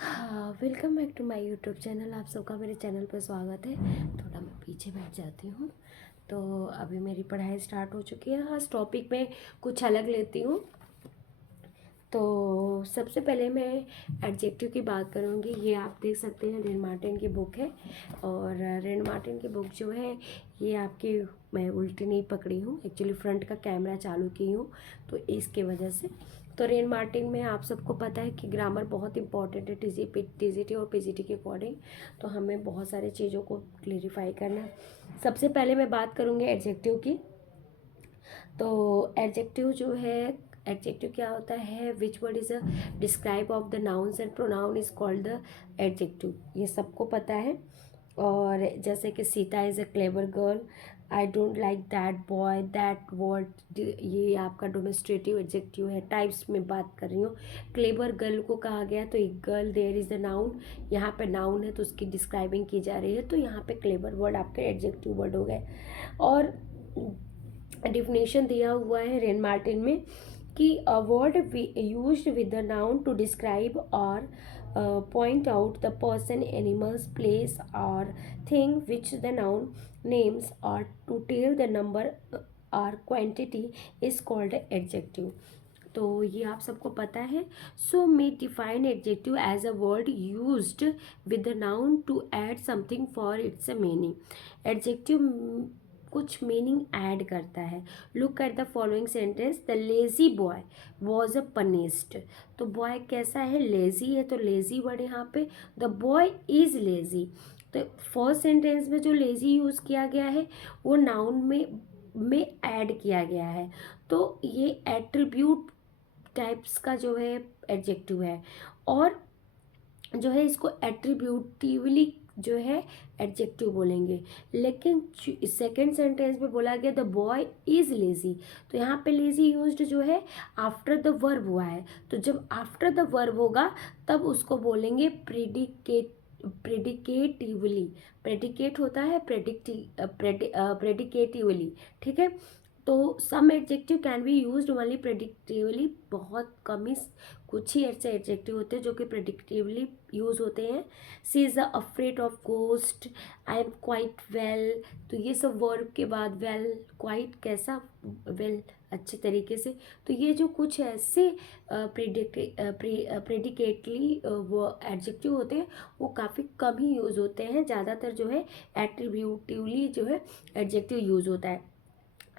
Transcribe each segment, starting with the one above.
हाँ, welcome back to my YouTube channel. आप सबका मेरे चैनल पर स्वागत है। थोड़ा मैं पीछे बैठ जाती हूँ। तो अभी मेरी पढ़ाई स्टार्ट हो चुकी है। हाँ, इस टॉपिक में कुछ अलग लेती हूँ। तो सबसे पहले मैं एडजेक्टिव की बात करूँगी। ये आप देख सकते हैं, रेन मार्टिन की बुक है। और रेन मार्टिन की बुक जो है ये आपकी, मैं उल्टी नहीं पकड़ी हूँ, एक्चुअली फ्रंट का कैमरा चालू की हूँ तो इसके वजह से। तो रेन मार्टिन में आप सबको पता है कि ग्रामर बहुत इंपॉर्टेंट है टीजीटी और पीजीटी के अकॉर्डिंग। तो हमें बहुत सारी चीज़ों को क्लेरिफाई करना है। सबसे पहले मैं बात करूँगी एडजेक्टिव की। तो एडजेक्टिव जो है, एडजेक्टिव क्या होता है? Which word is a describe of the nouns and pronoun is called the adjective, ये सबको पता है। और जैसे कि Sita is a clever girl, I don't like that boy, that word, ये आपका डोमेस्ट्रेटिव एडजेक्टिव है। टाइप्स में बात कर रही हूँ। क्लेवर गर्ल को कहा गया तो एक girl, there is the noun, यहाँ पे नाउन है तो उसकी डिस्क्राइबिंग की जा रही है, तो यहाँ पे क्लेवर वर्ड आपके एडजेक्टिव वर्ड हो गए। और डिफिनेशन दिया हुआ है रेन मार्टिन में कि a word used with the noun to describe और point out the person, animals, place or thing which the noun names, or to tell the number or quantity is called adjective। तो ये आप सबको पता है। So may define adjective as a word used with the noun to add something for its a meaning. Adjective कुछ meaning add करता है। Look at the following sentence, the lazy boy was a punished. तो boy कैसा है? Lazy है, तो lazy word यहाँ पे, द बॉय इज लेजी। तो फर्स्ट सेंटेंस में जो लेजी यूज़ किया गया है वो नाउन में ऐड किया गया है। तो ये एट्रीब्यूट टाइप्स का जो है एडजेक्टिव है। और जो है इसको एट्रीब्यूटिवली जो है एडजेक्टिव बोलेंगे। लेकिन सेकेंड सेंटेंस में बोला गया द बॉय इज लेजी, तो यहाँ पे लेजी यूज्ड जो है आफ्टर द वर्ब हुआ है। तो जब आफ्टर द वर्ब होगा तब उसको बोलेंगे प्रेडिकेटिवली। प्रेडिकेट होता है प्रेडिकेटिवली, ठीक है। तो some adjective can be used only predictively, बहुत कम ही कुछ ही ऐसे एडजेक्टिव होते हैं जो कि प्रेडिक्टिवली यूज होते हैं। She is afraid of ghost, I am quite well. तो ये सब वर्ब के बाद वेल, क्वाइट कैसा, वेल अच्छे तरीके से। तो ये जो कुछ ऐसे प्रेडिकेटली वो एडजेक्टिव होते हैं वो काफ़ी कम ही यूज़ होते हैं। ज़्यादातर जो है एट्रीब्यूटिवली जो है एडजेक्टिव यूज़ होता है।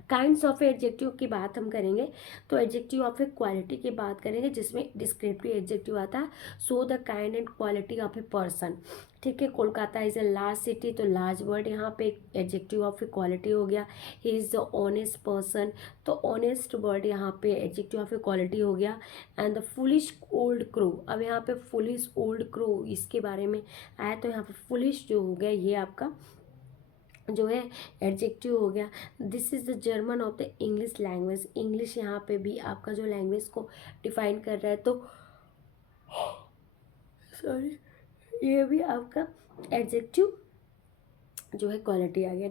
काइंड्स ऑफ एडजेक्टिव की बात हम करेंगे तो एडजेक्टिव ऑफ ए क्वालिटी की बात करेंगे जिसमें डिस्क्रिप्टिव एडजेक्टिव आता है। So the kind and quality of a person, ठीक है। Kolkata is a large city, तो लार्ज वर्ड यहाँ पे एडजेक्टिव ऑफ ए क्वालिटी हो गया। He is the honest person, तो ऑनेस्ट वर्ड यहाँ पे एडजेक्टिव ऑफ ए क्वालिटी हो गया। And the foolish old crow, अब यहाँ पे फुलिश ओल्ड क्रो इसके बारे में आया, तो यहाँ पे फुलिश जो हो गया ये आपका जो है एडजेक्टिव हो गया। This is the German of the English language, English यहाँ पे भी आपका जो लैंग्वेज को डिफाइन कर रहा है, तो सॉरी, ये भी आपका एडजेक्टिव जो है क्वालिटी आ गया।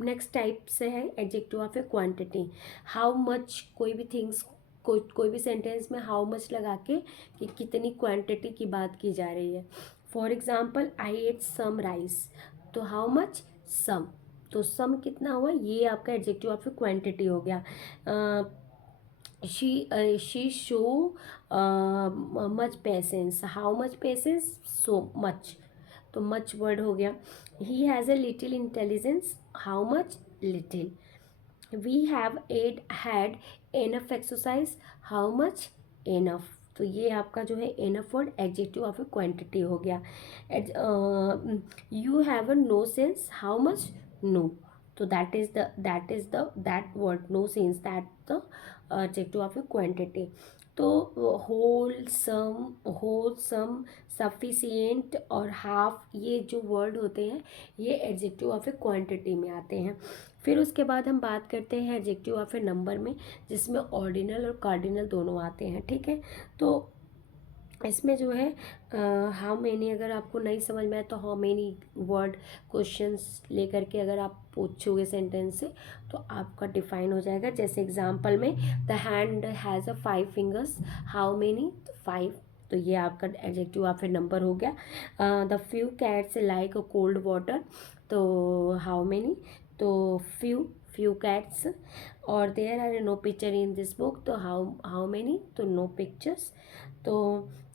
नेक्स्ट टाइप से है adjective of a quantity. How much, कोई भी थिंग्स, कोई भी सेंटेंस में हाउ मच लगा के कि कितनी क्वांटिटी की बात की जा रही है। For example, I ate some rice, तो हाउ मच, सम, तो सम कितना हुआ, ये आपका एडजेक्टिव ऑफ ए क्वांटिटी हो गया। She show much patience, how much patience, so much, तो मच वर्ड हो गया। He has a little intelligence, how much, little. We have had enough exercise, how much, enough, तो ये आपका जो है enough word adjective of a quantity हो गया। You have a no sense, how much, no, तो that word no sense, that the adjective of a quantity। तो wholesome, sufficient और हाफ, ये जो वर्ड होते हैं ये एडजेक्टिव ऑफ ए क्वांटिटी में आते हैं। फिर उसके बाद हम बात करते हैं एडजेक्टिव ऑफ ए नंबर में, जिसमें ऑर्डिनल और कार्डिनल दोनों आते हैं, ठीक है। तो इसमें जो है हाउ मैनी, अगर आपको नहीं समझ में आए तो हाउ मैनी वर्ड क्वेश्चंस लेकर के अगर आप पूछोगे सेंटेंस से तो आपका डिफाइन हो जाएगा। जैसे एग्जांपल में, the hand has a 5 fingers, how many, 5, तो ये आपका एडजेक्टिव या फिर नंबर हो गया। The few cats like cold water, तो हाउ मेनी, तो फ्यू कैट्स। और there are no picture in this book, तो हाउ मेनी, तो नो पिक्चर्स। तो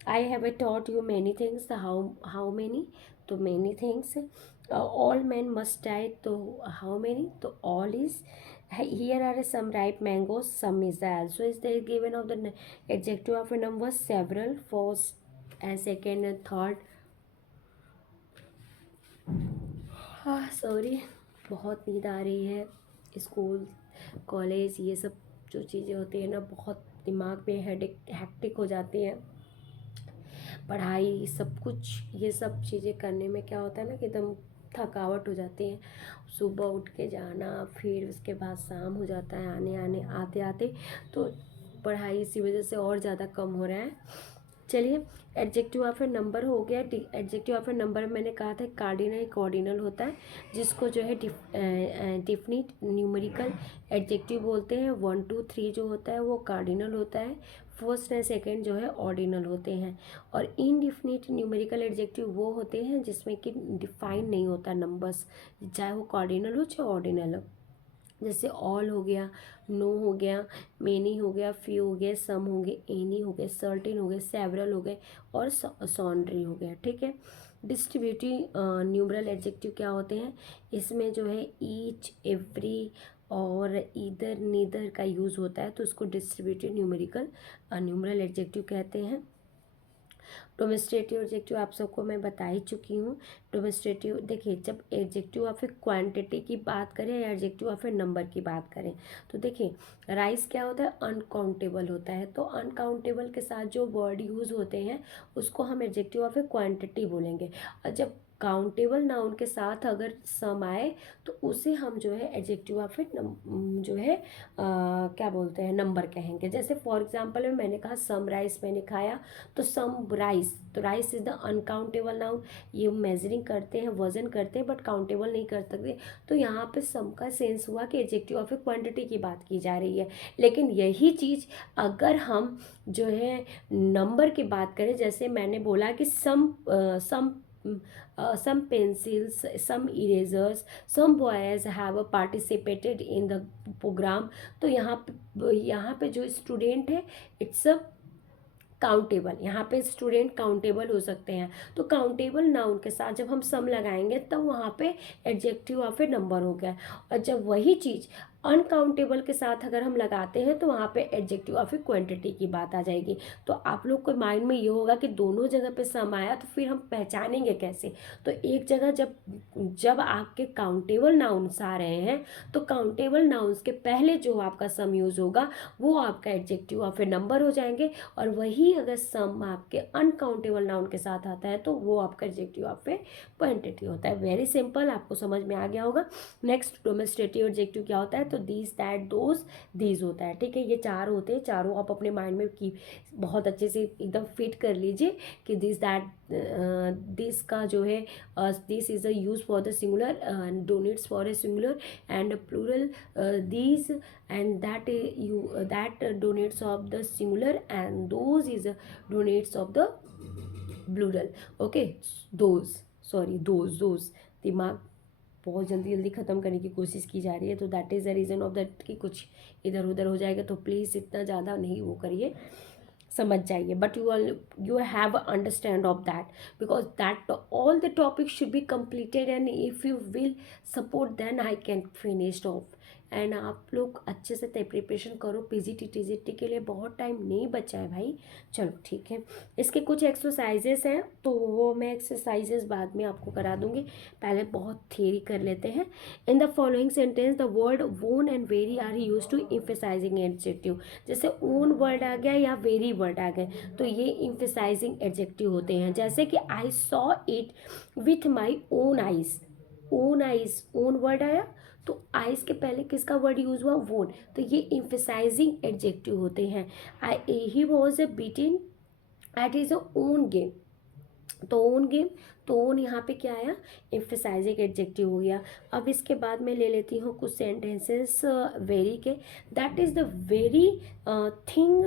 I have taught you many things, तो हाउ मेनी, तो many things. All man must die, तो how many, तो all is. Here are some ripe mangoes, some is the also is there given of the adjective of a number several, first and second and third। हाँ sorry, बहुत नींद आ रही है। School college ये सब जो चीज़ें होती है ना, बहुत दिमाग पे हेक्टिक हो जाती है। पढ़ाई सब कुछ, ये सब चीज़ें करने में क्या होता है ना कि एकदम थकावट हो जाती है। सुबह उठ के जाना, फिर उसके बाद शाम हो जाता है आते आते, तो पढ़ाई इसी वजह से और ज़्यादा कम हो रहा है। चलिए, एडजेक्टिव ऑफ ए नंबर हो गया। एडजेक्टिव ऑफ ए नंबर मैंने कहा था कार्डिनल कॉर्डिनल होता है, जिसको जो है डिफिनिट न्यूमेरिकल एडजेक्टिव बोलते हैं। 1 2 3 जो होता है वो कार्डिनल होता है, फर्स्ट एंड सेकेंड जो है ऑर्डिनल होते हैं। और इनडिफिनिट न्यूमेरिकल एडजेक्टिव वो होते हैं जिसमें कि डिफाइन नहीं होता नंबर्स, चाहे वो कार्डिनल हो चाहे ऑर्डिनल हो। जैसे ऑल हो गया, नो हो गया, मेनी हो गया, फ्यू हो गया, सम हो गए, एनी हो गए, सर्टेन हो गए, सेवरल हो गए और सॉन्ड्री हो गया। ठीक है। डिस्ट्रीब्यूटिव न्यूमरल एडजेक्टिव क्या होते हैं, इसमें जो है ईच, एवरी और ईदर, नीदर का यूज़ होता है, तो उसको डिस्ट्रीब्यूटिव न्यूमरल एडजेक्टिव कहते हैं। डोमेस्ट्रेटिव एडजेक्टिव आप सबको मैं बता ही चुकी हूँ। डोमेस्ट्रेटिव देखिए, जब एडजेक्टिव ऑफ ए क्वांटिटी की बात करें या एडजेक्टिव ऑफ ए नंबर की बात करें, तो देखिए राइस क्या होता है, अनकाउंटेबल होता है। तो अनकाउंटेबल के साथ जो वर्ड यूज़ होते हैं उसको हम एडजेक्टिव ऑफ ए क्वांटिटी बोलेंगे। और जब काउंटेबल नाउन के साथ अगर सम आए तो उसे हम जो है एडजेक्टिव ऑफ ए जो है क्या बोलते हैं, नंबर कहेंगे। जैसे फॉर एग्जांपल में मैंने कहा सम राइस मैंने खाया, तो सम राइस, तो rice is the uncountable noun. ये मेजरिंग करते हैं, वजन करते हैं, बट काउंटेबल नहीं कर सकते। तो यहाँ पे सम का सेंस हुआ कि एडजेक्टिव ऑफ ए क्वांटिटी की बात की जा रही है। लेकिन यही चीज़ अगर हम जो है नंबर की बात करें, जैसे मैंने बोला कि some pencils, some erasers, some boys have participated in the program। तो यहाँ पे जो स्टूडेंट है इट्स अ काउंटेबल, यहाँ पे स्टूडेंट काउंटेबल हो सकते हैं। तो काउंटेबल नाउन के साथ जब हम सम लगाएंगे तब वहाँ पे एडजेक्टिव ऑफ ए नंबर हो गया। और जब वही चीज़ अनकाउंटेबल के साथ अगर हम लगाते हैं तो वहाँ पे एडजेक्टिव ऑफ ए क्वांटिटी की बात आ जाएगी। तो आप लोग को माइंड में ये होगा कि दोनों जगह पे सम आया, तो फिर हम पहचानेंगे कैसे। तो एक जगह जब आपके काउंटेबल नाउन्स आ रहे हैं तो काउंटेबल नाउन्स के पहले जो आपका सम यूज़ होगा वो आपका एडजेक्टिव ऑफ ए नंबर हो जाएंगे। और वही अगर सम आपके अनकाउंटेबल नाउन के साथ आता है तो वो आपका एडजेक्टिव ऑफ ए क्वांटिटी होता है। वेरी सिंपल, आपको समझ में आ गया होगा। नेक्स्ट डोमेस्ट्रेटिव एडजेक्टिव क्या होता है, तो दिस, दैट, दोज, दीज होता है। ठीक है, ये चार होते हैं, चारों आप अपने माइंड में की बहुत अच्छे से एकदम फिट कर लीजिए कि दिस, दैट, दिस का जो है this is a use for the singular, donates for a singular and plural, these and that donates of the singular and those is donates of the plural। okay, those दिमाग बहुत जल्दी जल्दी ख़त्म करने की कोशिश की जा रही है, तो that is the reason of that कि कुछ इधर उधर हो जाएगा। तो प्लीज़ इतना ज़्यादा नहीं वो करिए, समझ जाइए। But you have a understand of that because that all the topics should be completed and if you will support then I can finish off। And आप लोग अच्छे से प्रिपरेशन करो, पीजीटी टीजीटी के लिए बहुत टाइम नहीं बचा है भाई। चलो ठीक है, इसके कुछ एक्सरसाइजेस हैं तो वो मैं एक्सरसाइजेस बाद में आपको करा दूंगी, पहले बहुत थियरी कर लेते हैं। In the following sentence the word own and very are use to emphasizing adjective. जैसे ओन वर्ड आ गया या वेरी वर्ड आ गए तो ये एम्फेसाइजिंग एडजेक्टिव होते हैं। जैसे कि I saw it with my own eyes, own eyes, own word आया तो आइज के पहले किसका वर्ड यूज हुआ, वोन, तो ये एम्फेसाइजिंग एडजेक्टिव होते हैं। He was a beating at his own game, तो ओन गेम, तो ओन यहाँ पे क्या आया, एम्फेसाइजिंग एडजेक्टिव हो गया। अब इसके बाद मैं ले लेती हूँ कुछ सेंटेंसेस वेरी के। That is the very thing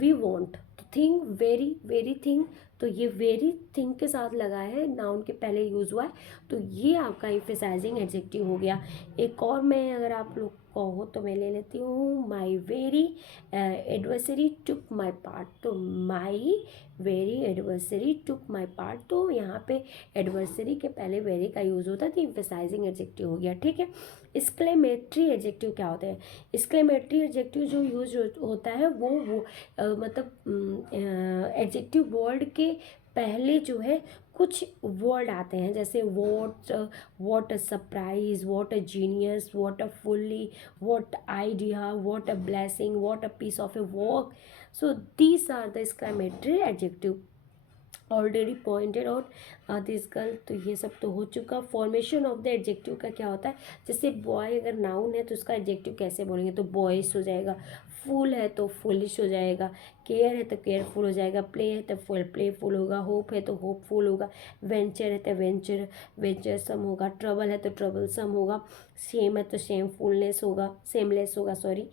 we want, thing, very very thing, तो ये वेरी थिंग के साथ लगा है, नाउन के पहले यूज़ हुआ है, तो ये आपका एम्फेसाइजिंग एडजेक्टिव हो गया। एक और मैं अगर आप लोग कहो तो मैं ले लेती हूँ, my very adversary took my part. तो my very adversary took my part, तो यहाँ पे एडवर्सरी के पहले वेरी का यूज़ होता है, तो एम्फेसाइजिंग एडजेक्टिव हो गया। ठीक है। एक्सक्लेमेटरी एडजेक्टिव क्या होते हैं? एक्सक्लेमेटरी एडजेक्टिव जो यूज होता है वो मतलब एडजेक्टिव वर्ड के पहले जो है कुछ वर्ड आते हैं, जैसे what a surprise, what a genius, what a folly, what idea, what a blessing, what a piece of a work. So these are the exclamatory adjective already pointed out this girl. तो ये सब तो हो चुका। Formation of the adjective का क्या होता है? जैसे बॉय अगर नाउन है तो उसका एडजेक्टिव कैसे बोलेंगे? तो बॉयस हो जाएगा। फूल है तो फुलिश हो जाएगा। केयर है तो केयरफुल हो जाएगा। प्ले है तो प्लेफुल होगा। होप है तो होपफुल होगा। वेंचर है तो वेंचरसम होगा। ट्रबल है तो ट्रबलसम होगा। शेम है तो शेमफुलनेस होगा, सेमलेस होगा सॉरी।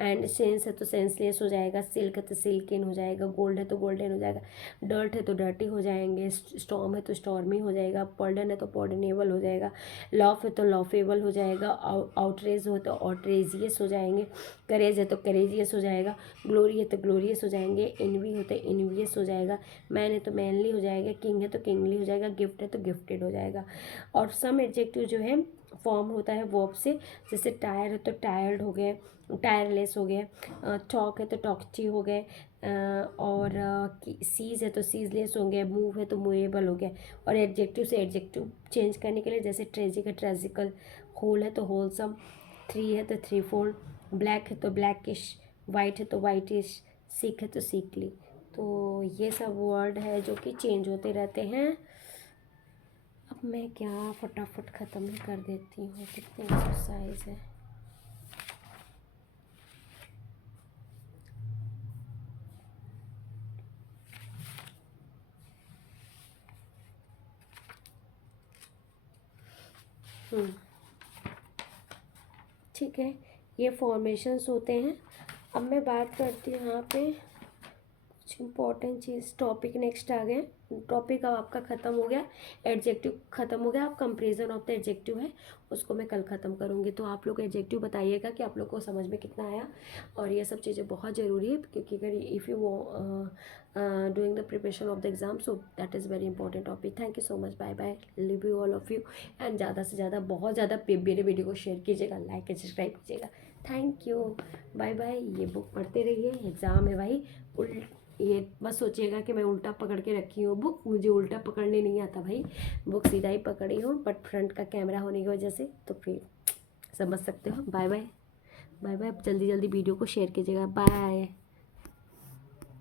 एंड सेंस है तो सेंसलेस हो जाएगा। सिल्क है तो सिल्किन हो जाएगा। गोल्ड है तो गोल्डन हो जाएगा। डर्ट है तो डर्टी हो जाएंगे। स्टॉर्म है तो स्टॉर्मी हो जाएगा। पर्डन है तो पर्डनेबल हो जाएगा। लॉफ है तो लॉफेबल हो जाएगा। आउटरेज हो तो आउटरेजियस हो जाएंगे। करेज है तो करेजियस हो जाएगा। ग्लोरी है तो ग्लोरियस हो जाएंगे। इनवी हो तो इनवियस हो जाएगा। मैन है तो मैनली हो जाएगा। किंग है तो किंगली हो जाएगा। गिफ्ट है तो गिफ्टेड हो जाएगा। और सम एडजेक्टिव जो है फॉर्म होता है वर्ब से, जैसे टायर है तो टायर्ड हो गए, टायरलेस हो गए। टॉक है तो टॉकटी हो गए। और सीज है तो सीजलेस हो गए। मूव है तो मूवेबल हो गया। और एडजेक्टिव से एडजेक्टिव चेंज करने के लिए, जैसे ट्रेजिक है ट्रेजिकल, होल है तो होलसम, थ्री है तो थ्री फोल्ड, ब्लैक है तो ब्लैकिश, वाइट है तो वाइटिश, सिक है तो सीकली। तो ये सब वर्ड है जो कि चेंज होते रहते हैं। अब मैं क्या फटाफट ख़त्म ही कर देती हूँ, कितनी एक्सरसाइज है। ठीक है, ये फॉर्मेशंस होते हैं। अब मैं बात करती हूँ यहाँ पे कुछ इम्पोर्टेंट चीज़। टॉपिक नेक्स्ट आ गए। टॉपिक अब आपका ख़त्म हो गया, एडजेक्टिव ख़त्म हो गया। अब कंपेरिजन ऑफ द एडजेक्टिव है, उसको मैं कल ख़त्म करूँगी। तो आप लोग एडजेक्टिव बताइएगा कि आप लोग को समझ में कितना आया। और ये सब चीज़ें बहुत ज़रूरी है, क्योंकि अगर if you doing the preparation of the exam, so that is very important topic. Thank you so much, bye bye, love you all of you. And ज़्यादा से ज़्यादा बहुत ज़्यादा मेरे वीडियो को शेयर कीजिएगा, लाइक एंड सब्सक्राइब कीजिएगा। Thank you, bye bye. ये बुक पढ़ते रहिए, एग्ज़ाम है भाई। ये बस सोचिएगा कि मैं उल्टा पकड़ के रखी हूँ बुक, मुझे उल्टा पकड़ने नहीं आता भाई, बुक सीधा ही पकड़ी हूँ, बट फ्रंट का कैमरा होने की वजह से तो फिर समझ सकते हो। Bye bye, bye bye. जल्दी जल्दी वीडियो को शेयर कीजिएगा। बाय।